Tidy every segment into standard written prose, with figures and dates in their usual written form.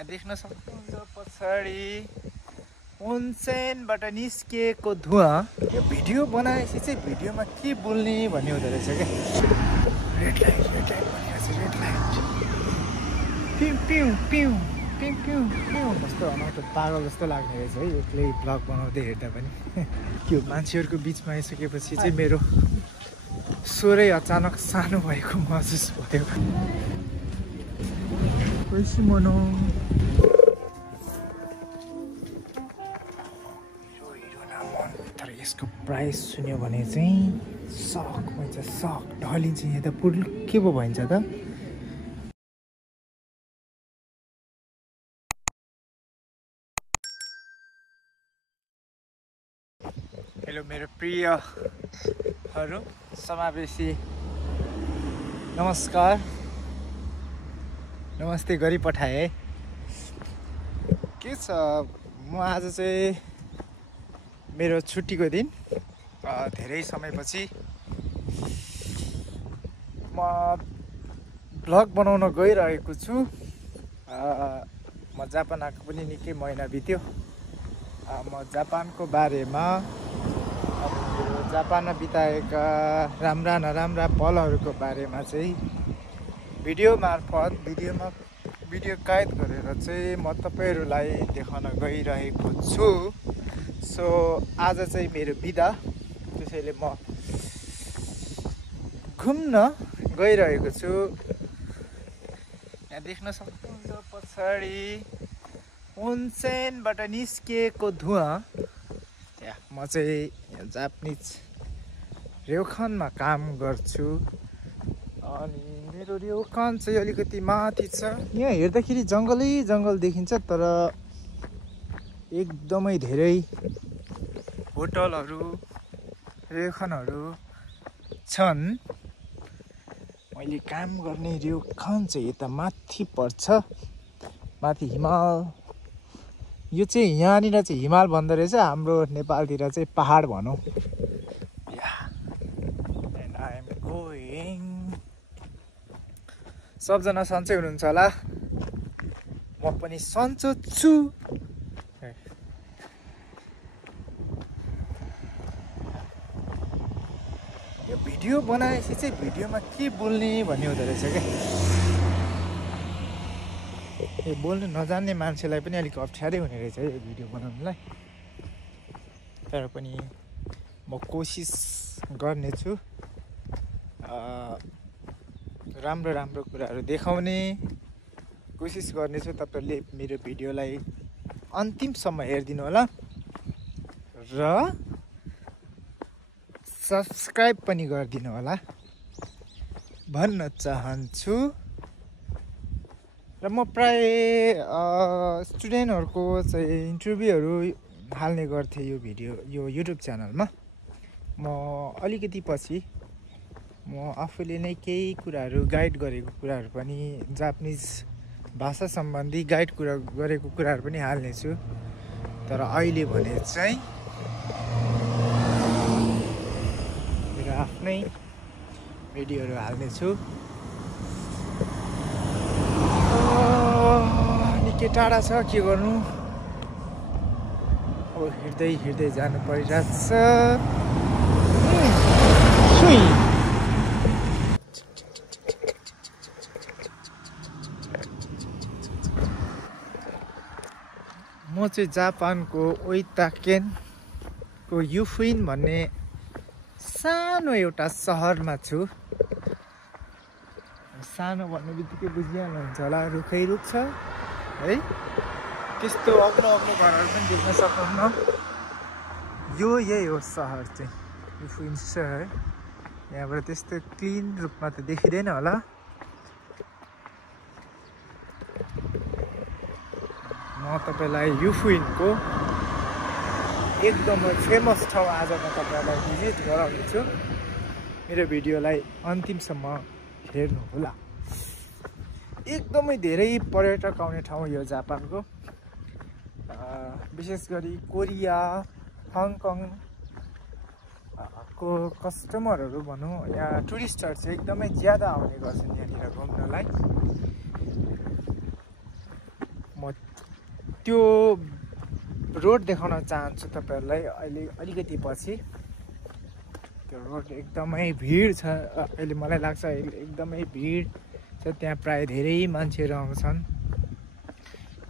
यहाँ देख्न सक्नुहुन्छ पछाडि ओन्सेनबाट निस्किएको धुवा। यो भिडियो बनाएपछि चाहिँ भिडियोमा के बोल्ने भन्ने हुँदो रहेछ क्या। रेड लाइट भनिरहेको छ, रेड लाइट। पिउ पिउ पिउ पिउ पिउ पिउ कस्तो अनौठो पागल जस्तो लाग्ने रहेछ है एक्लै ब्लग बनाउँदै हेर्दा पनि। त्यो मान्छेहरूको बिचमा आइसकेपछि चाहिँ मेरो स्वरै अचानक सानो भएको महसुस भयो। कैसी मनो हिरो नाम मन, तर यसको प्राइस सुन्यो भने चाहिँ सक भन्छ, सक ढलिन्छ। यहाँ त पुल के पो भन्छ त। हेलो मेरो प्रियहरू, समावेशी नमस्कार, नमस्ते गरी पठाए। के छ, म आज चाहिँ मेरो छुट्टीको दिन धेरै समयपछि म भ्लग बनाउन गइरहेको छु। म जापान आएको पनि निकै महिना बित्यो। म जापानको बारेमा मेरो जापानमा बिताएका राम्रा नराम्रा पलहरूको बारेमा चाहिँ भिडियो मार्फत भिडियो कैद गरेर चाहिँ म तपाईँहरूलाई देखाउन गइरहेको छु। सो आज चाहिँ मेरो बिदा, त्यसैले म घुम्न गइरहेको छु। यहाँ देख्न सक्नुहुन्छ पछाडि ओन्सेनबाट निस्किएको धुवा। त्यहाँ म चाहिँ जापानिज रेउखानमा काम गर्छु अनि मेरो रेउखान चाहिँ अलिकति माथि छ। यहाँ हेर्दाखेरि जङ्गलै जङ्गल देखिन्छ, तर एकदमै धेरै होटलहरू रेउखानहरू छन्। मैले काम गर्ने रेउखान चाहिँ यता माथि पर्छ, माथि हिमाल। यो चाहिँ यहाँनिर चाहिँ हिमाल भन्दो रहेछ, हाम्रो नेपालतिर चाहिँ पहाड भनौँ। And I am going. सबजना सन्चै हुनुहुन्छ होला, म पनि सन्चो छु। यो भिडियो बनाएपछि चाहिँ भिडियोमा के बोल्ने भन्ने हुँदो रहेछ क्या। बोल्नु नजान्ने मान्छेलाई पनि अलिक अप्ठ्यारै हुने रहेछ है यो भिडियो बनाउनुलाई। तर पनि म कोसिस गर्नेछु राम्रो राम्रो कुराहरू देखाउने कोसिस गर्नेछु। तपाईँहरूले मेरो भिडियोलाई अन्तिमसम्म हेरिदिनु होला र सब्सक्राइब पनि गरिदिनु होला भन्न चाहन्छु। र म प्राय स्टुडेन्टहरूको चाहिँ इन्टरभ्यूहरू हाल्ने गर्थेँ यो युट्युब च्यानलमा। म अलिकति पछि म आफूले नै केही कुराहरू गाइड गरेको कुराहरू पनि, जापानिज भाषा सम्बन्धी गाइड गरेको कुराहरू पनि हाल्नेछु। तर अहिले भने चाहिँ मेरो आफ्नै भिडियोहरू हाल्नेछु। निकै टाढा छ, के गर्नु, अब हिँड्दै हिँड्दै जानु परिरहेछ। म चाहिँ जापानको ओइताकेनको युफुइन भन्ने सानो एउटा सहरमा छु। सानो भन्ने बित्तिकै बुझिहाल्नुहुन्छ होला, रुखै रुख छ है। त्यस्तो अग्लो अग्लो घरहरू पनि देख्न सक्नुहुन्न। यही हो सहर चाहिँ, युफुइन सहर। यहाँबाट त्यस्तो क्लिन रूपमा त देखिँदैन होला। म तपाईँलाई युफुइनको एकदमै फेमस ठाउँ आज म तपाईँलाई भिजिट गराउनेछु। मेरो भिडियोलाई अन्तिमसम्म हेर्नु होला। एकदमै धेरै पर्यटक आउने ठाउँ यो जापानको। विशेष गरी कोरिया, हङकङ को कस्टमरहरू भनौँ, यहाँ टुरिस्टहरू चाहिँ एकदमै ज्यादा आउने गर्छन् यहाँनिर घुम्नलाई। म त्यो रोड देखाउन चाहन्छु तपाईहरुलाई अहिले अलिकति पछि। त्यो रोड एकदमै भिड छ अहिले, मलाई लाग्छ एकदमै भिड छ त्यहाँ, प्राय धेरै मान्छेहरू आउँछन्।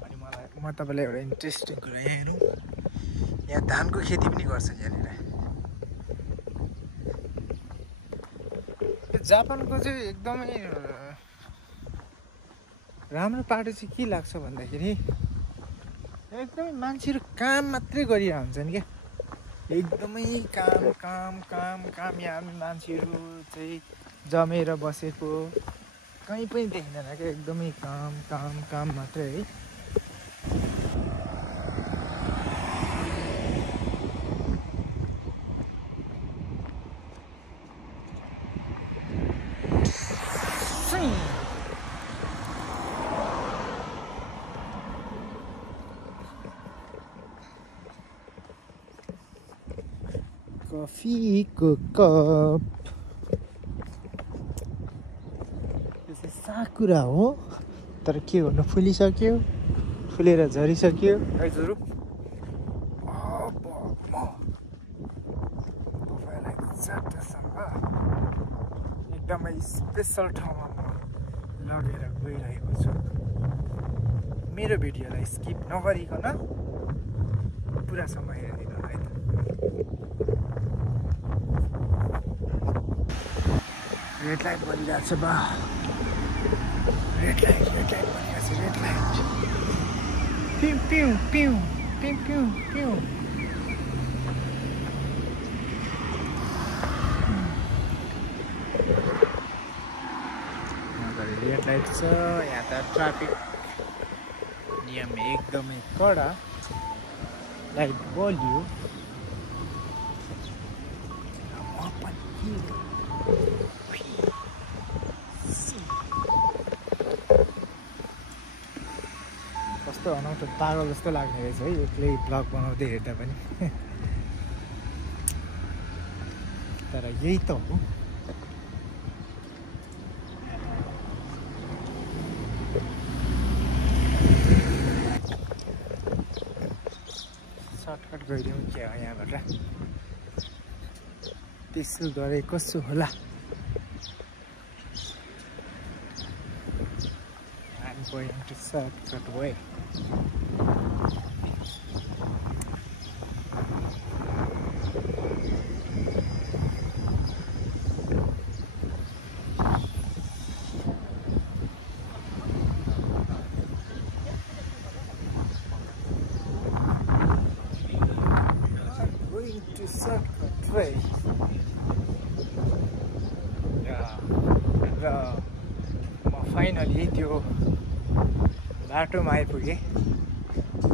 अनि म तपाईलाई एउटा इन्ट्रेस्टिङ कुरा हेरौँ, यहाँ धानको खेती पनि गर्छन् यहाँनिर। जापानको चाहिँ एकदमै राम्रो पाटो चाहिँ के लाग्छ भन्दाखेरि एकदमै मान्छेहरू काम मात्रै गरिरहन्छन् क्या, एकदमै काम काम काम काम। यहाँ मान्छेहरू चाहिँ जमेर बसेको कहीँ पनि देखिँदैन क्या, एकदमै काम काम काम मात्रै है। कफीको कप, यो चाहिँ साकुरा हो, तर के गर्नु फुलिसक्यो, फुलेर झरिसक्यो। हजुर अब म तपाईँलाई चारवटासँग एकदमै स्पेसल ठाउँमा म लगेर गइरहेको छु। मेरो भिडियोलाई स्किप नगरिकन पुरासम्म हेरिदिनु है त। रेड लाइट बनिरहेको छ बा, रेड लाइट बनिरहेको छ, रेड लाइट। पिउ पिउ पिउ पिउ पिउ पिउ। रेड लाइट छ यहाँ त, ट्राफिक नियम एकदमै कडा। लाइट बल्यो, कस्तो अनौठो पागल जस्तो लाग्ने रहेछ है एक्लै ब्लग बनाउँदै हेर्दा पनि। तर यही त हो। सर्टकट गइदिउँ क्या हो यहाँबाट, त्यसो गरे कसो होला। I'm going to shortcut way. र म फाइनली त्यो बाटोमा आइपुगेँ।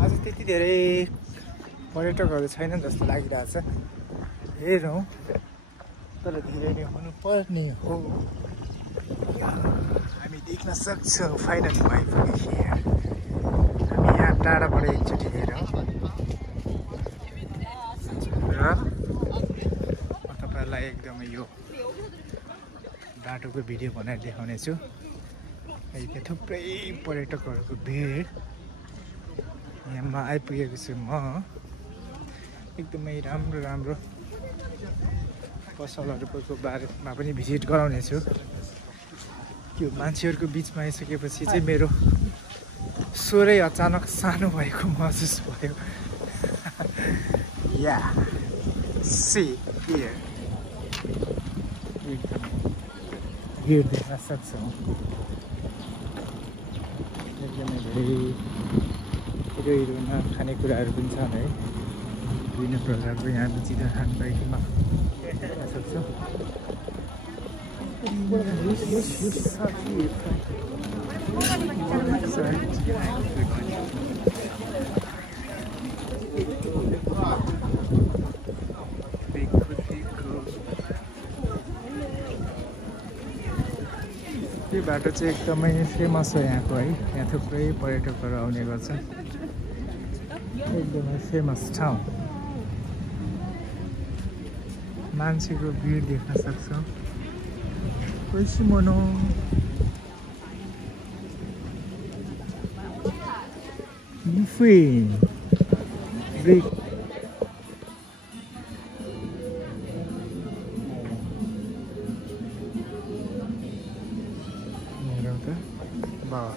आज त्यति धेरै पर्यटकहरू छैनन् जस्तो लागिरहेछ, हेरौँ, तर धेरै नै हुनुपर्ने हो। हामी देख्न सक्छौँ फाइनली म आइपुगेँ। हामी यहाँ टाढाबाट एकचोटि हेरौँ र म तपाईँहरूलाई एकदमै यो बाटोको भिडियो बनाएर देखाउने छु। यहाँ थुप्रै पर्यटकहरूको भिड, यहाँमा आइपुगेको छु म। एकदमै राम्रो राम्रो पसलहरूको बारेमा पनि भिजिट गराउने छु। त्यो मान्छेहरूको बिचमा आइसकेपछि चाहिँ मेरो स्वरै अचानक सानो भएको महसुस भयो। या सी हियर भिड देख्न सक्छौँ। एकदमै धेरै हिरो खानेकुराहरू पनि छन् है, विभिन्न प्रकारको यहाँ चित्र खानबारीमा देख्न सक्छौँ। यो बाटो चाहिँ एकदमै फेमस हो यहाँको है, यहाँ थुप्रै पर्यटकहरू आउने गर्छन्। एकदमै फेमस ठाउँ, मान्छेको भिड देख्न सक्छौँ। Buffet. Break. Wow.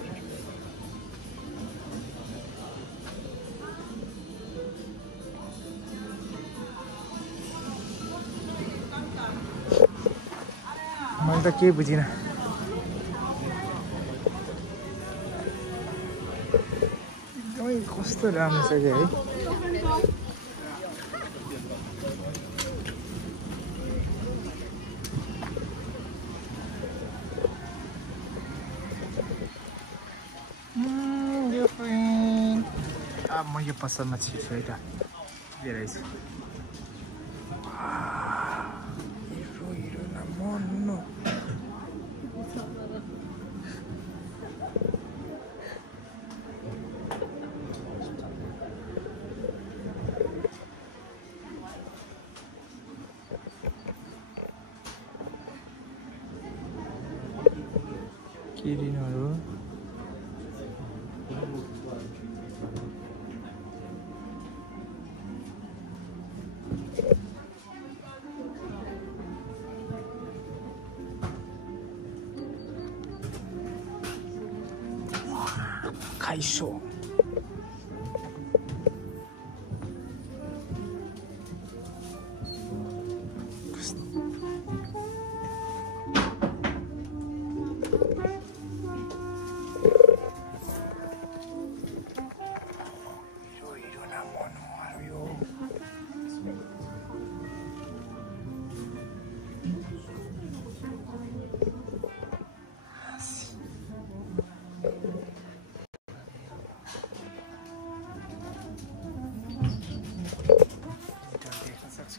मैले त केही बुझिनँ। एकदमै कस्तो राम्रो छ कि है। यो फ्रेन्ड अब म यो पसलमा छिर्छु है त। के रहेछ हिरो हिरो न मन्नु। किरिनहरु खाइसो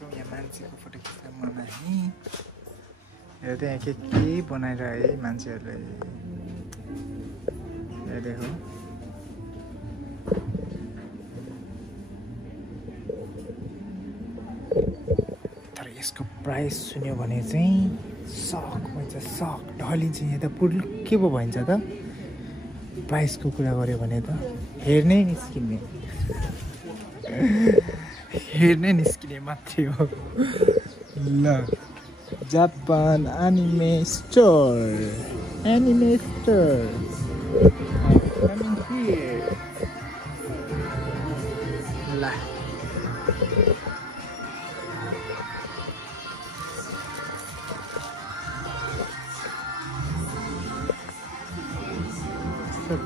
यहाँ मान्छेको फोटो खिच्न मन है। हेर्दै यहाँ के बनाएर है मान्छेहरूले। देखो तर यसको प्राइस सुन्यो भने चाहिँ सक भन्छ। सक ढलिन्छ। यहाँ त पुल के पो भइन्छ त प्राइसको कुरा गर्यो भने त हेर्नै निस्किने हेर्नै निस्किने मात्रै हो। ल Japan anime store anime store ल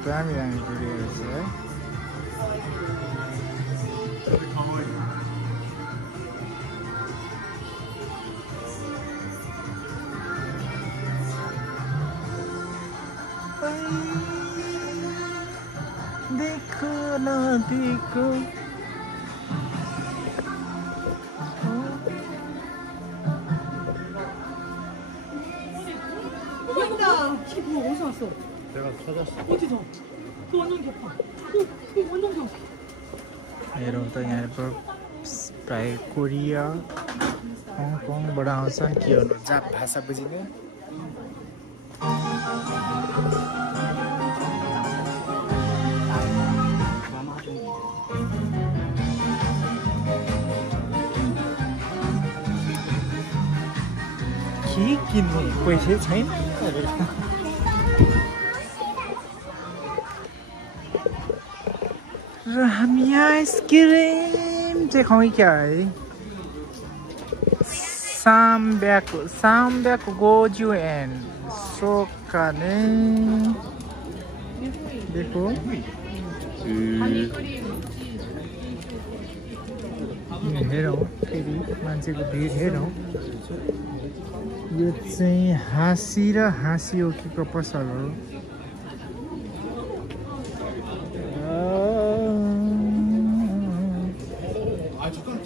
दामी दामी भिडियोहरू छ है। देखो न देखो 너 어디서 왔어? 내가 찾았어. 어디서? 그 완전 개파. 그 완전 개파. हेरौँ त यहाँ प्राय कोरिया हङकङबाट आउँछन्। के हो जाप भाषा बुझिने। के किन्ने पैसै छैन। र हामी आइसक्रिम चाहिँ खाउँ क्या है। सामब्याको गोजु एन्ड सोकाने देखो हेरौँ फेरि मान्छेको भिड हेरौँ। यो चाहिँ हाँसी र हाँसी ओकीको पसल हो।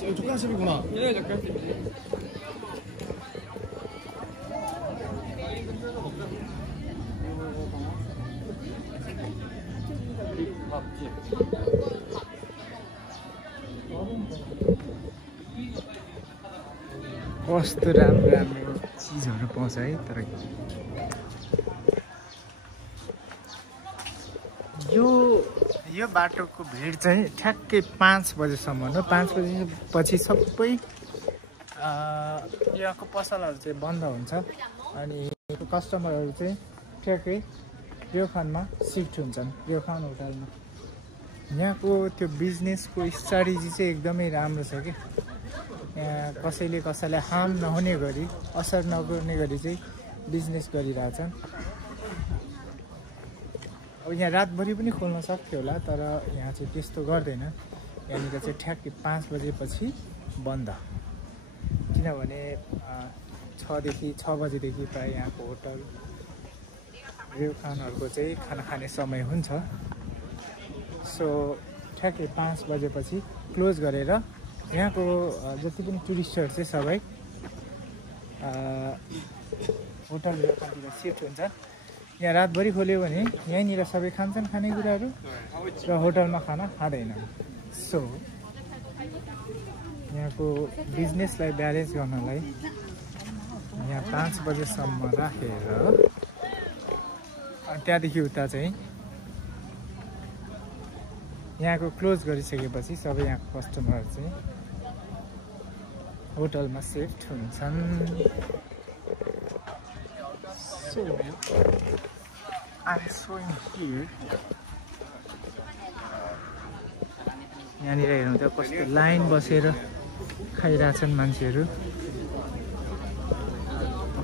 젓가락집이구나. 예, 젓가락집. कस्तो राम्रो राम्रो चिजहरू पाउँछ है। तर यो यो बाटोको भिड चाहिँ ठ्याक्कै 5 बजेसम्म हो। 5 बजेपछि सबै यहाँको पसलहरू चाहिँ बन्द हुन्छ अनि कस्टमरहरू चाहिँ ठ्याक्कै रेउखानमा सिफ्ट हुन्छन्, रेउखान होटलमा। यहाँको त्यो बिजनेसको स्ट्राटेजी चाहिँ एकदमै राम्रो छ कि यहाँ कसैले कसैलाई हार्म नहुने गरी, असर नगर्ने गरी चाहिँ बिजनेस गरिरहेछन्। अब यहाँ रातभरि पनि खोल्न सक्थ्यो होला, तर यहाँ चाहिँ त्यस्तो गर्दैन। यहाँनिर चाहिँ ठ्याक्कै 5 बजेपछि बन्द, किनभने 6 बजेदेखि प्रायः यहाँको होटल रेउखानहरूको चाहिँ खाना खाने समय हुन्छ। सो ठ्याक्कै 5 बजेपछि क्लोज गरेर यहाँको जति पनि टुरिस्टहरू चाहिँ सबै होटल रेउखानतिर सिफ्ट हुन्छ। यहाँ रातभरि खोल्यो भने यहीँनिर सबै खान्छन् खानेकुराहरू र होटलमा खाना खाँदैन। सो यहाँको बिजनेसलाई ब्यालेन्स गर्नलाई यहाँ 5 बजेसम्म राखेर त्यहाँदेखि उता चाहिँ यहाँको क्लोज गरिसकेपछि सबै यहाँको कस्टमरहरू चाहिँ होटलमा सिफ्ट हुन्छन्। So I'm showing here. यहाँनिर हेर्नु त कस्तो लाइन बसेर खाइरहेछन् मान्छेहरू।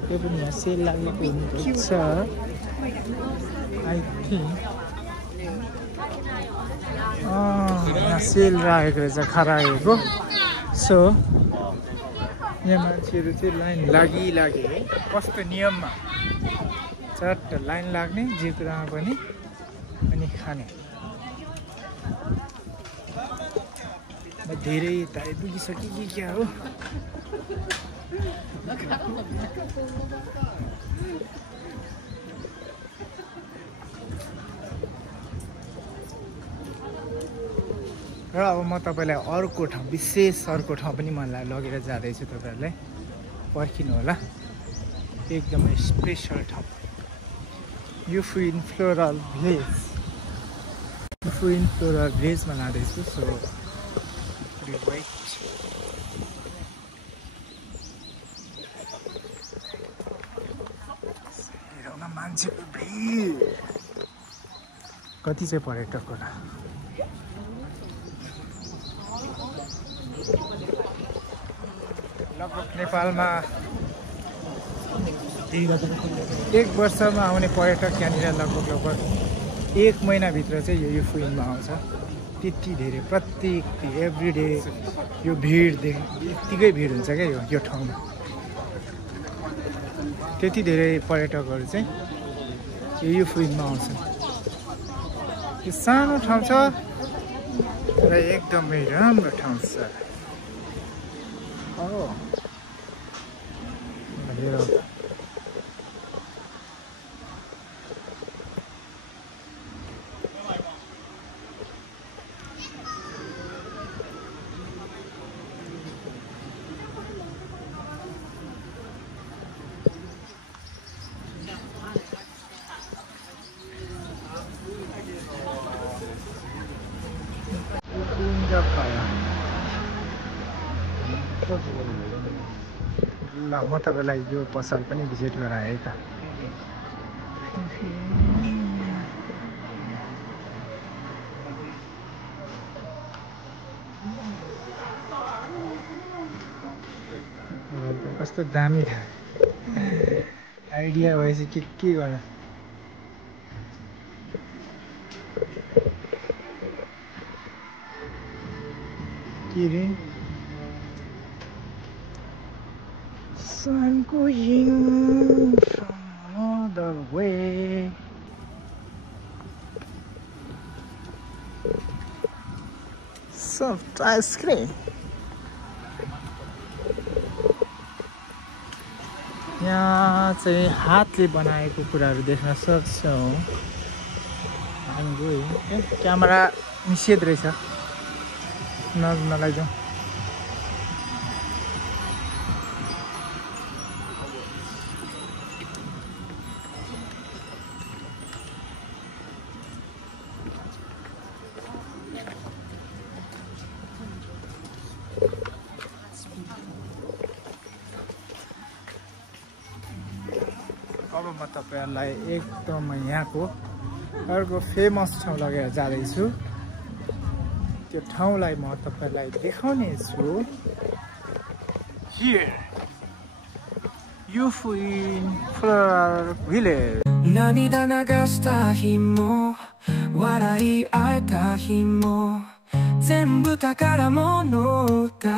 त्यो पनि यहाँ सेल लागेको हुन्छ आई थिङ्क। यहाँ सेल राखेको रहेछ खराएको। सो यहाँ मान्छेहरू चाहिँ लाइन लागे है, कस्तो नियममा चट्ट लाइन लाग्ने जे कुरामा पनि अनि खाने। धेरै त आइपुगिसक्यो कि क्या हो। र अब म तपाईँलाई अर्को ठाउँ, विशेष अर्को ठाउँ पनि मलाई लगेर जाँदैछु। तपाईँहरूलाई पर्खिनु होला, एकदमै स्पेसल ठाउँ Yufuin floral village. Yufuin floral भिलेजमा लाँदैछु। So wait. हेरौँ न मान्छेको भिड कति चाहिँ पर्यटक होला। लगभग नेपालमा 1 वर्षमा आउने पर्यटक यहाँनिर लगभग 1 महिनाभित्र चाहिँ यो युफुइनमा आउँछ। त्यति धेरै प्रत्येक एभ्रिडे यो भिड यत्तिकै भिड हुन्छ क्या यो ठाउँमा। त्यति धेरै पर्यटकहरू चाहिँ यो युफुइनमा आउँछन्। यो सानो ठाउँ छ र एकदमै राम्रो ठाउँ छ। ल म तपाईँलाई यो पसल पनि भिजिट गराएँ त। कस्तो दामी आइडिया भएछ के गर्नु। के रे I'm going from another way. Soft ice cream. यहाँ चाहिँ हातले बनाएको कुराहरू देख्न सक्छौँ। क्यामेरा निषेध रहेछ, नलैजाउँ। अब म तपाईहरुलाई एकदम यहाँको अर्को फेमस ठाउँ लगेर जाँदैछु त्यो ठाउँलाई म तपाईहरुलाई देखाउने छु Here Yufuin Floral Village 涙流した日も笑い合えた日も全部宝物だ